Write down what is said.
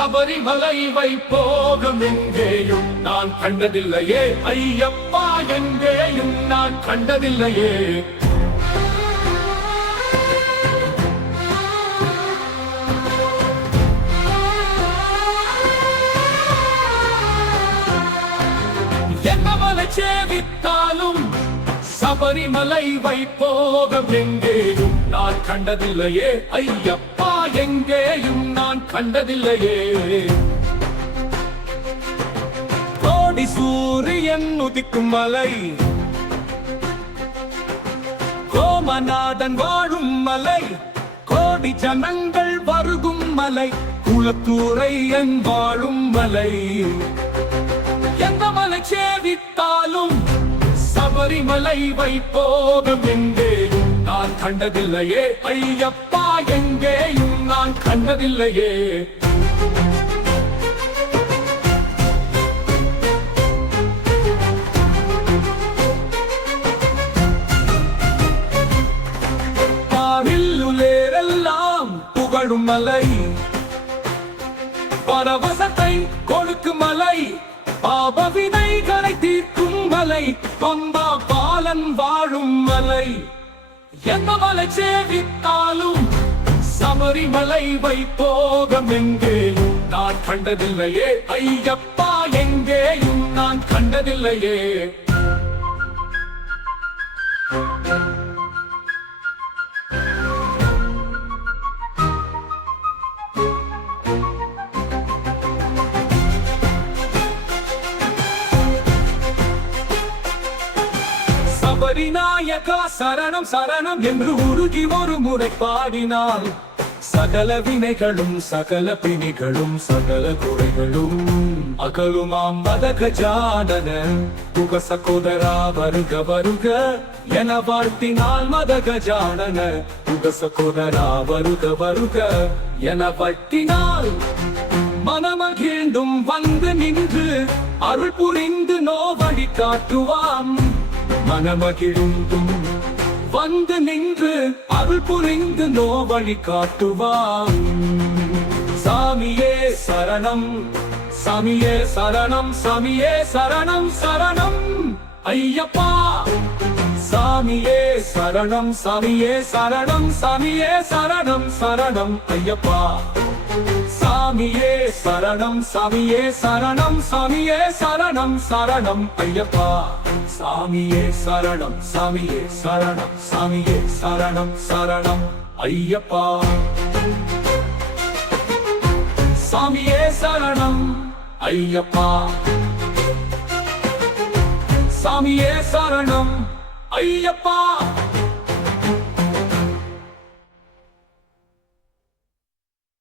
சபரிமலை வைப்போகம் எங்கேயும் நான் கண்டதில்லையே ஐயப்பா, எங்கேயும் நான் கண்டதில்லையே. என்னமலை சேவித்தாலும் சபரிமலை வைப்போகம் எங்கேயும் நான் கண்டதில்லையே ஐயப்பா, எங்கேயும் நான் கண்டதில்லையே. கோடி சூரியன் உதிக்கும் மலை, கோமநாதன் வாழும் மலை, கோடி ஜனங்கள் வருகும் மலை, குலத்தூரையன் வாழும் மலை. எந்த மலை சேவித்தாலும் சபரிமலை வைப்போகம் எங்கேயும் நான் கண்டதில்லையே ஐயப்பா, எங்கேயும் நான் கண்டதில்லையே. பாரில்லுலேரெல்லாம் புகழும் மலை, பரவசத்தை கொடுக்கும் மலை, பாபவினைகளை தீர்க்கும் மலை, பம்பா பாலன் வாழும் மலை. எந்த மலை சேவித்தாலும் சபரிமலை வைப்போகம் எங்கேயும் நான் கண்டதில்லையே ஐயப்பா, எங்கேயும் நான் கண்டதில்லையே. சபரிநாயகா சரணம் சரணம் என்று உருகி ஒரு முறை பாடினால் சகல வினைகளும் சகல பிணிகளும் சகல குறைகளும் அகலுமாம். மத கஜானன புக சகோதரா வருக வருக என வாழ்த்தினால், மத கஜானன புக சகோதரா வருக வருக என வாழ்த்தினால், மனமகிழ்ந்தும் வந்து நின்று அருள் புரிந்து நோவழி காட்டுவாம். மனமகிழ்ந்தும் வந்து நின்று அருள் புரிந்து நோவழி காட்டுவான். சாமியே சரணம் சாமியே சரணம் சாமியே சரணம் சரணம் ஐயப்பா. சாமியே சரணம் சாமியே சரணம் சாமியே சரணம் சரணம் ஐயப்பா. சாமியே சரணம் சாமியே சரணம் சாமியே சரணம் சரணம் ஐயப்பா. சாமியே சரணம் சாமியே சரணம் சாமியே சரணம் சரணம் ஐயப்பா. சாமியே சரணம் ஐயப்பா. சாமியே சரணம் ஐயப்பா.